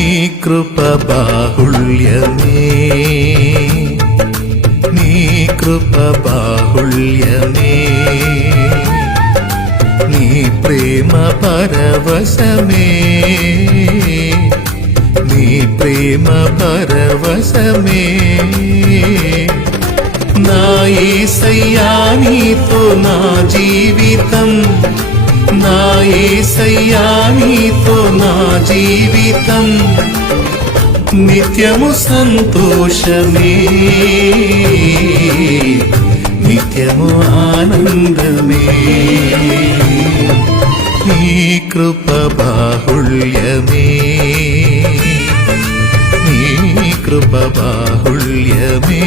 నీ కృప బాహుళ్యమే నీ కృప బాహుళ్యమే నీ ప్రేమ పరవశమే నీ ప్రేమ పరవశమే నా ఏసయ్యా నీతో నా జీవితం నా ఏసయ్యా నీతో ജീവിതം നിത്യമു സന്തോഷമേ. നിത്യമു ആനന്ദമേ. ഈ കൃപ ബാഹുള്യമേ നീ കൃപ ബാഹുള്യമേ